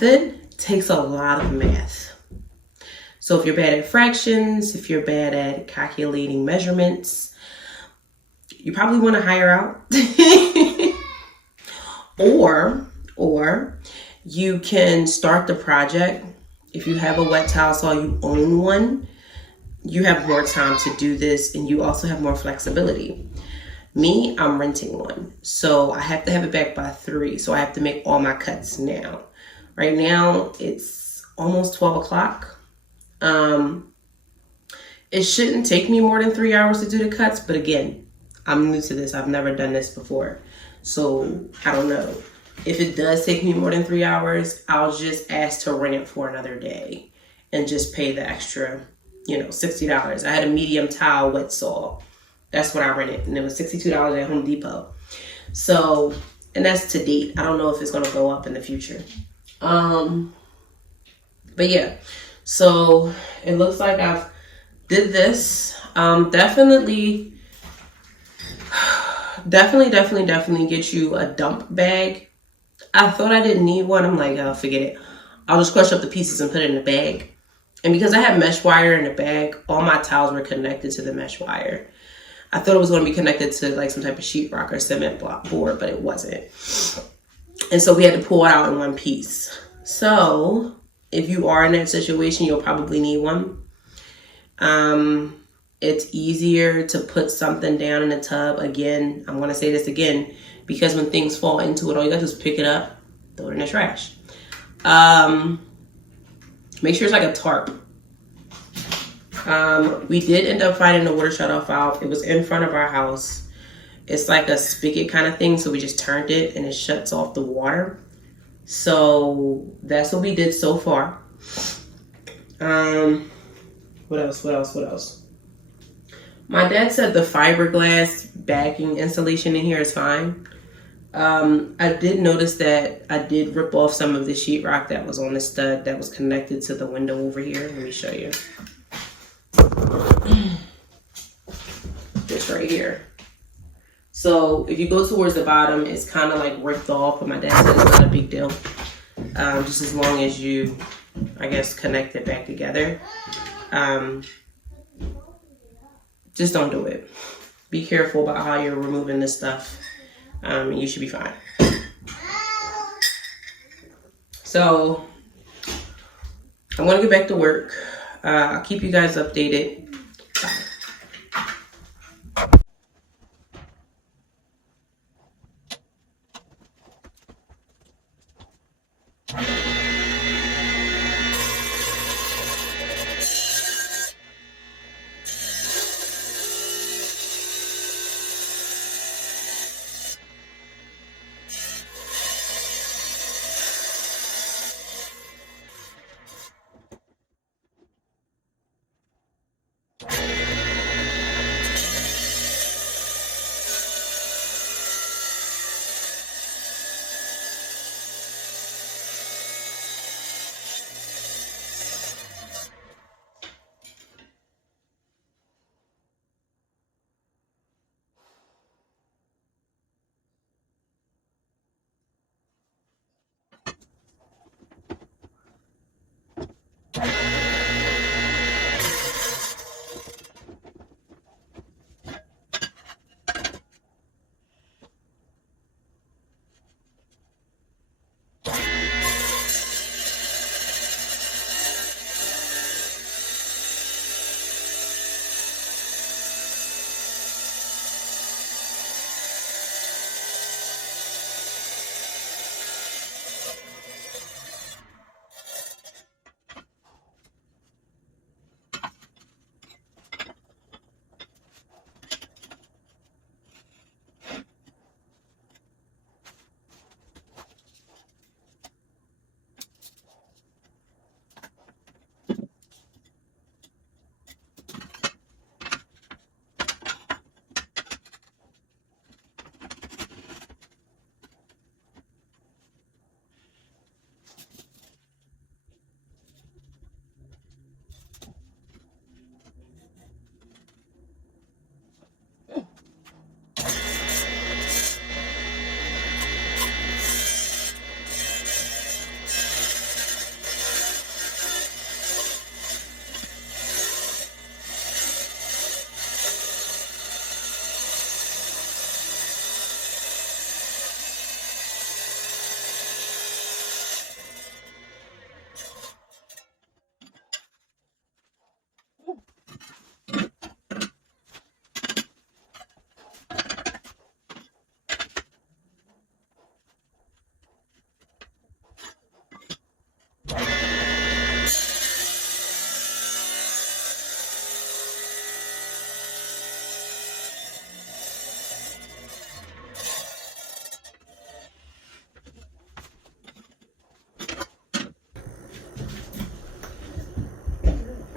method takes a lot of math. So if you're bad at fractions, if you're bad at calculating measurements, you probably want to hire out. or you can start the project. If you have a wet tile saw, you own one, you have more time to do this, and you also have more flexibility. Me, I'm renting one, so I have to have it back by 3, so I have to make all my cuts now. Right now, it's almost 12 o'clock. It shouldn't take me more than 3 hours to do the cuts, but again, I'm new to this. I've never done this before, so I don't know. If it does take me more than 3 hours, I'll just ask to rent it for another day and just pay the extra, $60. I had a medium tile wet saw. That's what I rented, and it was $62 at Home Depot. So, and that's to date. I don't know if it's going to go up in the future. But yeah, so it looks like I've did this. Definitely get you a dump bag. I thought I didn't need one. I'm like, oh, forget it. I'll just crush up the pieces and put it in the bag. And because I have mesh wire in the bag, all my tiles were connected to the mesh wire. I thought it was going to be connected to like some type of sheetrock or cement block board, but it wasn't. And so we had to pull it out in one piece. So if you are in that situation, you'll probably need one. It's easier to put something down in a tub. Again, I'm going to say this again, because when things fall into it, all you got to do is pick it up, throw it in the trash. Make sure it's like a tarp. We did end up finding the water shut-off valve. It was in front of our house. It's like a spigot kind of thing, so we just turned it and it shuts off the water. So that's what we did so far. What else? My dad said the fiberglass backing insulation in here is fine. I did notice that I did rip off some of the sheetrock that was on the stud that was connected to the window over here. Let me show you. This right here. So if you go towards the bottom, it's kind of like ripped off, but my dad said it's not a big deal. Just as long as you, I guess, connect it back together. Just don't do it. Be careful about how you're removing this stuff. You should be fine. So I'm gonna get back to work. I'll keep you guys updated.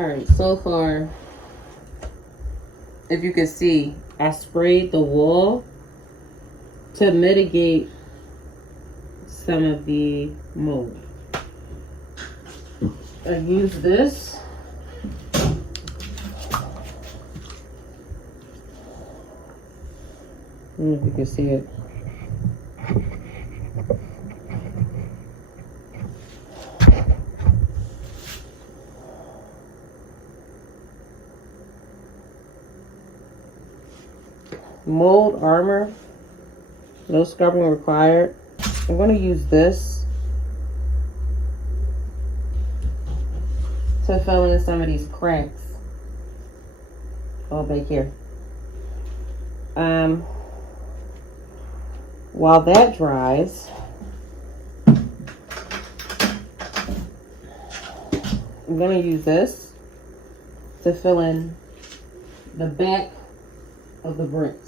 Alright, so far, if you can see, I sprayed the wall to mitigate some of the mold. I use this. I don't know if you can see it. Mold armor, no scrubbing required. I'm going to use this to fill in some of these cracks all back here. While that dries, I'm going to use this to fill in the back of the bricks.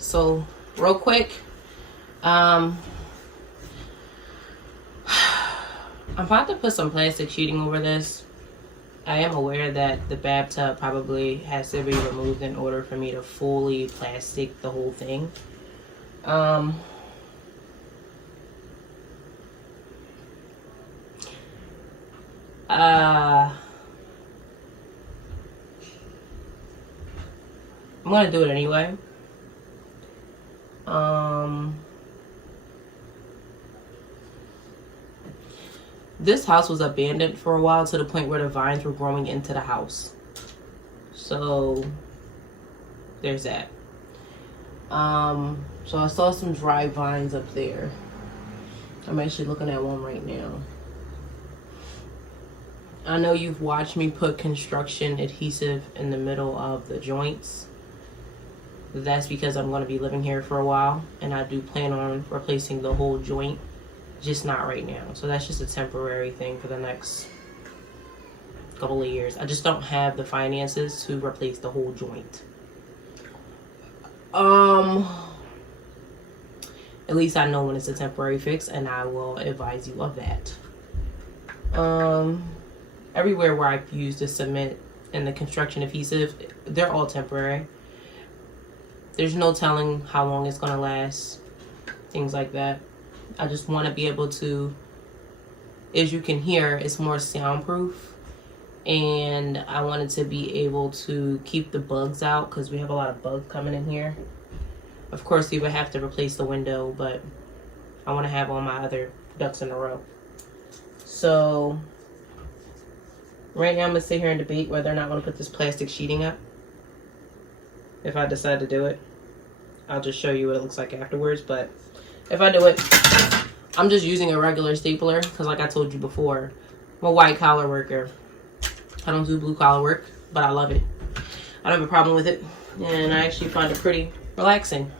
So real quick, I'm about to put some plastic sheeting over this. I am aware that the bathtub probably has to be removed in order for me to fully plastic the whole thing. I'm gonna do it anyway. This house was abandoned for a while to the point where the vines were growing into the house. So there's that. So I saw some dry vines up there. I'm actually looking at one right now. I know you've watched me put construction adhesive in the middle of the joints. That's because I'm going to be living here for a while, and I do plan on replacing the whole joint, just not right now. So that's just a temporary thing for the next couple of years. I just don't have the finances to replace the whole joint. At least I know when it's a temporary fix, and I will advise you of that. Everywhere where I've used the cement and the construction adhesive, they're all temporary. There's no telling how long it's gonna last, things like that. I just want to be able to, as you can hear, it's more soundproof, and I wanted to be able to keep the bugs out because we have a lot of bugs coming in here. Of course, we would have to replace the window, but I want to have all my other ducks in a row. So right now I'm going to sit here and debate whether or not I want to put this plastic sheeting up. If I decide to do it, I'll just show you what it looks like afterwards. But if I do it, I'm just using a regular stapler because like I told you before, I'm a white collar worker. I don't do blue collar work, but I love it. I don't have a problem with it, and I actually find it pretty relaxing.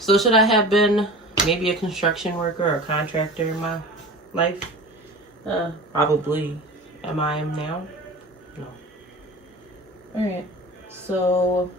So should I have been maybe a construction worker or a contractor in my life? Probably. Am I now? No. Alright, so